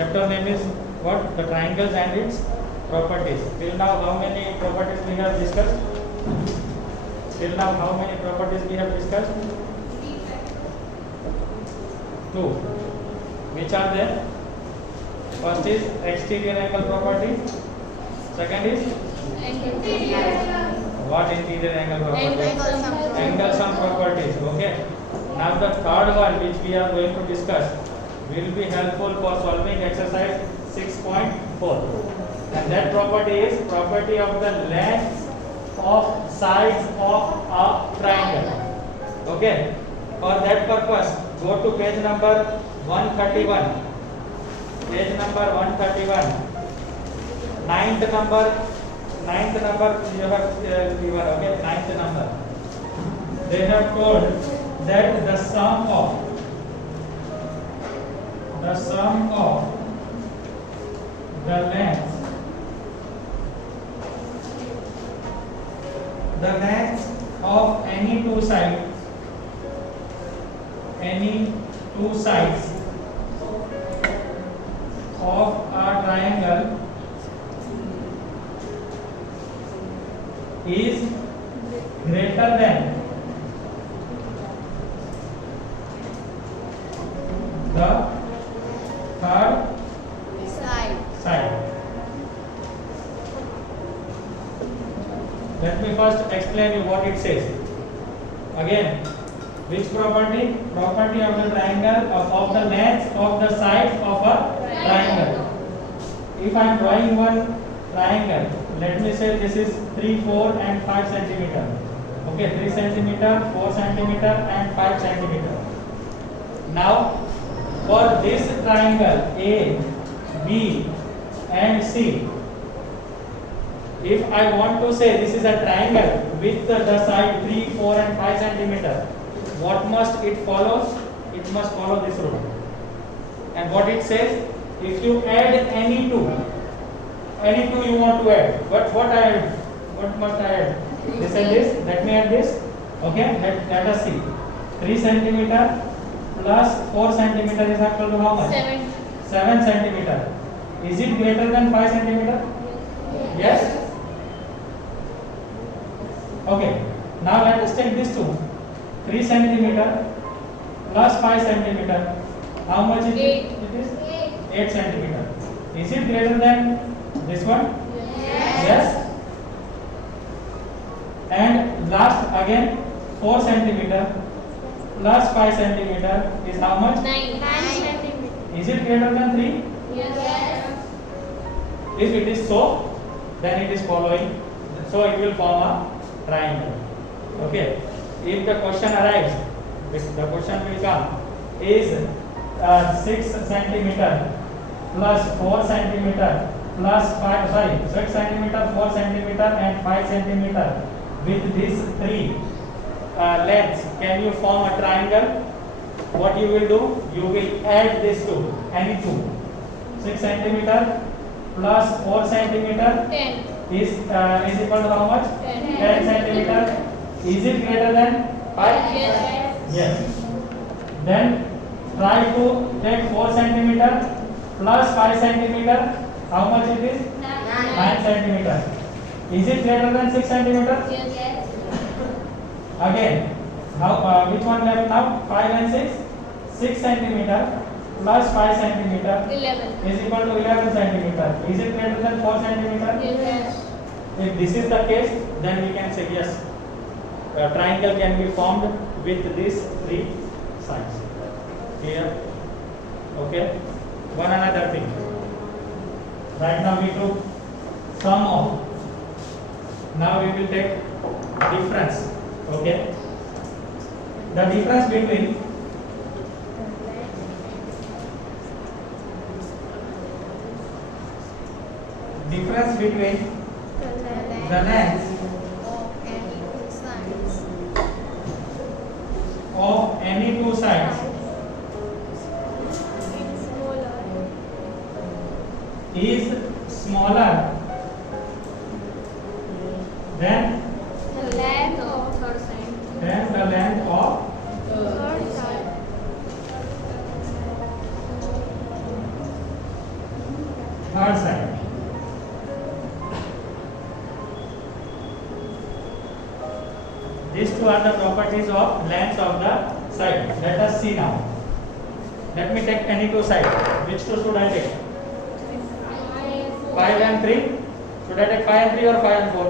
Chapter name is what? The triangles and its properties. Till now, how many properties we have discussed? Till now, how many properties we have discussed? 2. Which are there? First is exterior angle property. Second is what interior angle property? Angle sum properties. Okay. Now the third one which we are going to discuss will be helpful for solving exercise 6.4. And that property is property of the length of sides of a triangle. Okay. For that purpose, go to page number 131. Page number 131. Ninth number you have given. Okay, ninth number. They have told that the sum of the length of any two sides of a triangle is greater than the third side. Let me first explain you what it says. Again, which property? Property of the triangle of the length of the sides of a triangle. If I am drawing one triangle, let me say this is 3, 4 and 5 centimeter. Okay, 3 centimeter, 4 centimeter and 5 centimeter. Now, for this triangle A, B and C, if I want to say this is a triangle with the side 3, 4 and 5 centimeter, what must it follow? It must follow this rule. And what it says, if you add any two you want to add, what must I add? This and this, let me add this. Okay, let us see. 3 centimeter plus 4 centimeter is equal to how much? 7 centimeter. Is it greater than 5 centimeter? Yes? Okay, now let us take this two. 3 centimeter plus 5 centimeter. How much is it? It is 8 centimeter. Is it greater than this one? Yes. And last again 4 centimeter plus 5 centimeter is how much? 9 centimeter. Is it greater than 3? Yes. If it is so, then it is following. So it will form a triangle. Okay. If the question arrives, the question will come, is 6 centimeter plus 4 centimeter plus 6 centimeter, 4 centimeter and 5 centimeter with these three lengths, can you form a triangle? What you will do? You will add this two, any two. 6 centimeter plus 4 centimeter 10 is equal to how much? 10 centimeter. Is it greater than 5? Yes. Yes. Then try to take 4 centimeter plus 5 centimeter. How much it is? 9 centimeter. Is it greater than 6 centimeter? Yes. Again, now which one left now? 5 and 6. 6 centimeter plus 5 centimeter 11. is equal to 11 centimeter. Is it greater than 4 centimeter? Yes. If this is the case, then we can say yes, a triangle can be formed with these three sides. Clear? Okay. One another thing. Right now we took sum of. Now we will take difference. Okay. The difference between the length of any two sides is smaller than The length of third side. the length of Third side. These two are the properties of length of the side. Let us see now. Let me take any two sides. Which two should I take? 5 and 3. Should I take 5 and 3 or 5 and 4?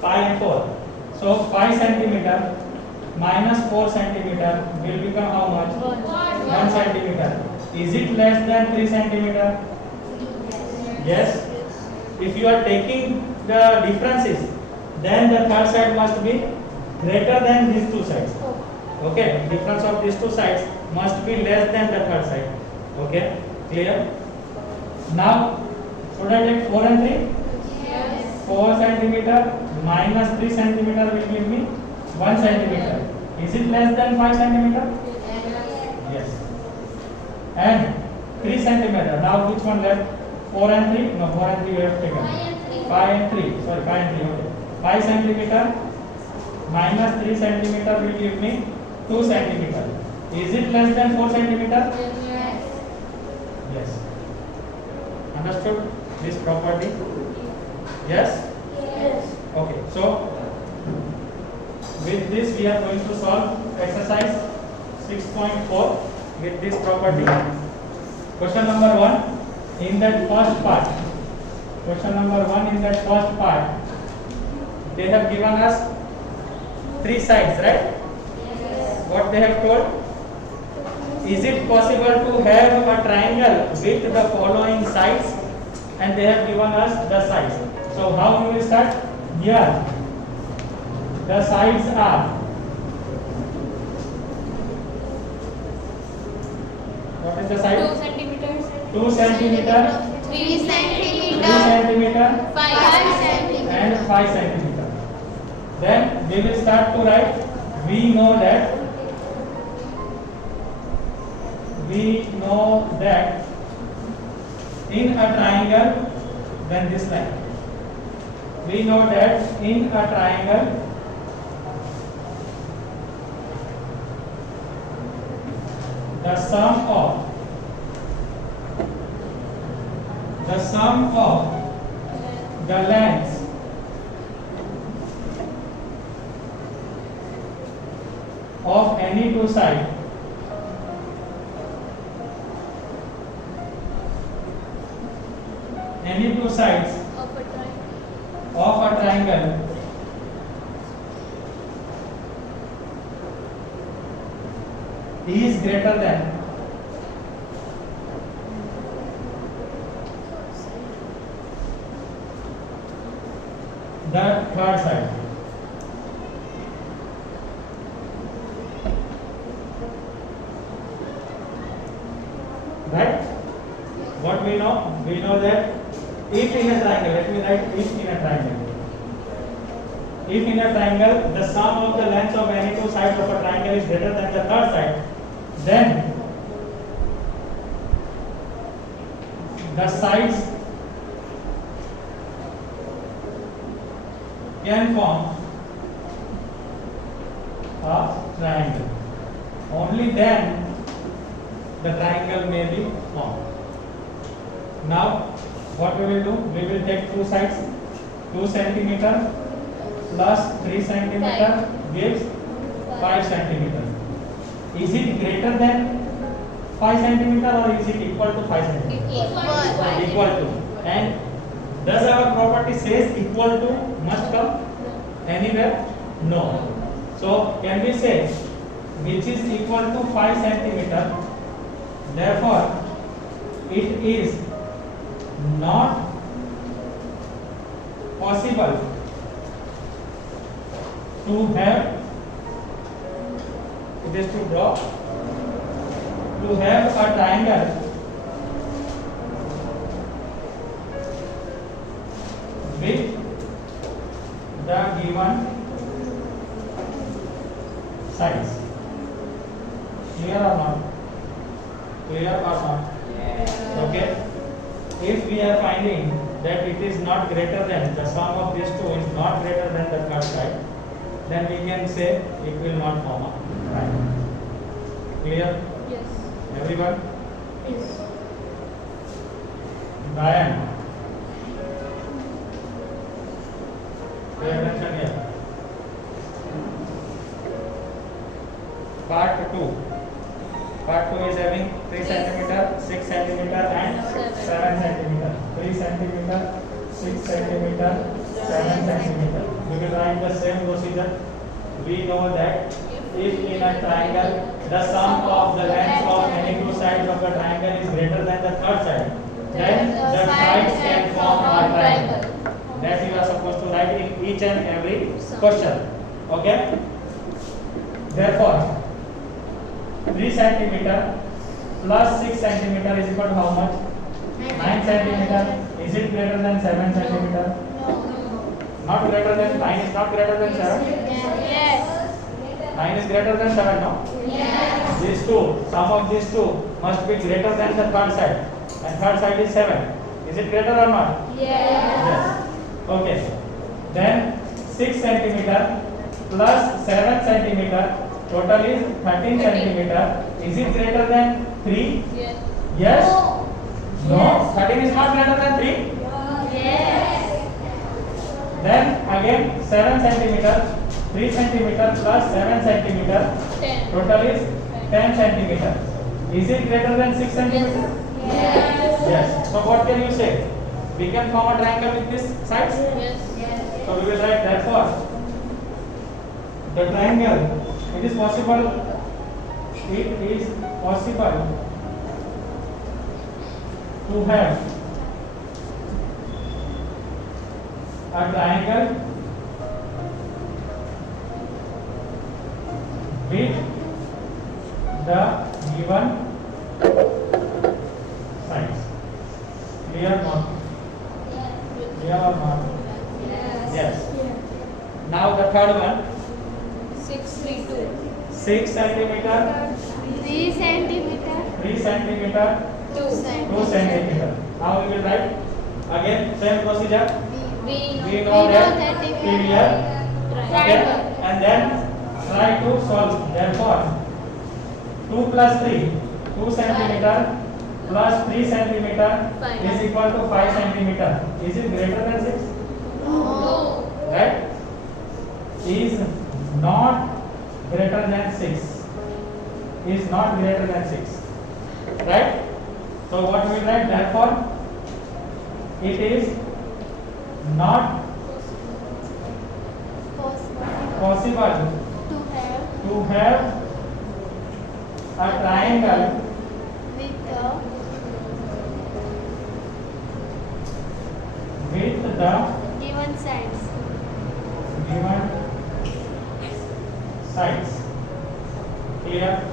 5 and 4. So 5 centimeter minus 4 centimeter will become how much? 1 centimeter. Is it less than 3 centimeter? Yes. If you are taking the differences, then the third side must be greater than these two sides. Okay. Difference of these two sides must be less than the third side. Okay. Clear? Now, should I take 4 and 3? Yes. 4 centimeter minus 3 centimeter will give me 1 centimeter. Is it less than 5 centimeter? Yes. And 3 centimeter. Now which one left? 4 and 3? No, 4 and 3 we have taken. 5 and 3. Sorry, 5 and 3. Okay. 5 centimeter minus 3 centimeter will give me 2 centimeter. Is it less than 4 centimeter? Yes. Understood this property? Yes? Okay. So with this we are going to solve exercise 6.4 with this property. Question number 1 in that first part. Question number 1 in that first part. They have given us 3 sides, right? What they have told? Is it possible to have a triangle with the following sides? And they have given us the sides. So how we will start? Here. The sides are. What is the side? 2 centimeters. 2 centimeter, 3 3 centimeters. centimeter, 5 centimeters. and 5 centimeter. Then we will start to write. We know that in a triangle, then this line. We know that in a triangle, the sum of the lengths of any two sides of a triangle is greater than the third side. Right? What we know? We know that if in a triangle, let me write if in a triangle. If in a triangle, the sum of the lengths of any two sides of a triangle is greater than the third side, then the sides can form a triangle. Only then the triangle may be formed. Now, what we will do? We will take two sides. 2 centimeter plus 3 centimeter gives 5 centimeter. Is it greater than 5 centimeter or is it equal to 5 centimeter? Equal to. And does our property says equal to must come anywhere? No. So can we say which is equal to 5 centimeter? Therefore, it is not possible to have, it is to draw, to have a triangle with the given sides. Clear or not? Clear or not? Okay. If we are finding that it is not greater than, the sum of these two is not greater than the third side, then we can say it will not form a triangle. Clear? Yes. Everyone? Yes. Brian. Pay attention here. part 2. Part 2 is having 3 centimeter, 6 centimeter and 7 centimeter. 3 centimeter, 6 centimeter, 7 centimeter. We will write the same procedure. We know that if in a triangle the sum of the lengths of any two sides of the triangle is greater than the third side, then the sides can form a triangle. That you are supposed to write in each and every question. Okay? Therefore, 3 centimeter plus 6 centimeter is equal to how much? 9 centimeter. Is it greater than 7 centimeter? Not greater than 9 is not greater than 7. Yes. 9 is greater than 7, no? Yes. These two, sum of these two must be greater than the third side. And third side is 7. Is it greater or not? Yes. Yes. Okay. Then 6 centimeter plus 7 centimeter total is 13 centimeter. Is it greater than 3? Yes. Yes? No. Yes. 13 is not greater than 3. Yes. Then again 7 centimeter, 3 centimeter plus 7 centimeter 10. total is 10 centimeter. Is it greater than 6 centimeter? Yes. Yes. So what can you say? We can form a triangle with these sides. Yes. So we will write therefore the triangle. It is possible. It is possible to have a triangle with the given sides. Clear or not? Clear or not? Yes. Now the third one. 6, 3, 2. 6 centimeter, 3 centimeter. 3 centimeter, 2 centimeter. Now we will write again same procedure. We know that period. Okay, and then try to solve. Therefore, 2 plus 3, 2 centimeter plus 3 centimeter is equal to 5 centimeter. Is it greater than 6? No. Right? Is not greater than 6. Is not greater than 6. Right? So what we write? Therefore, it is not possible to have a triangle with the Given sides. given sides. Clear?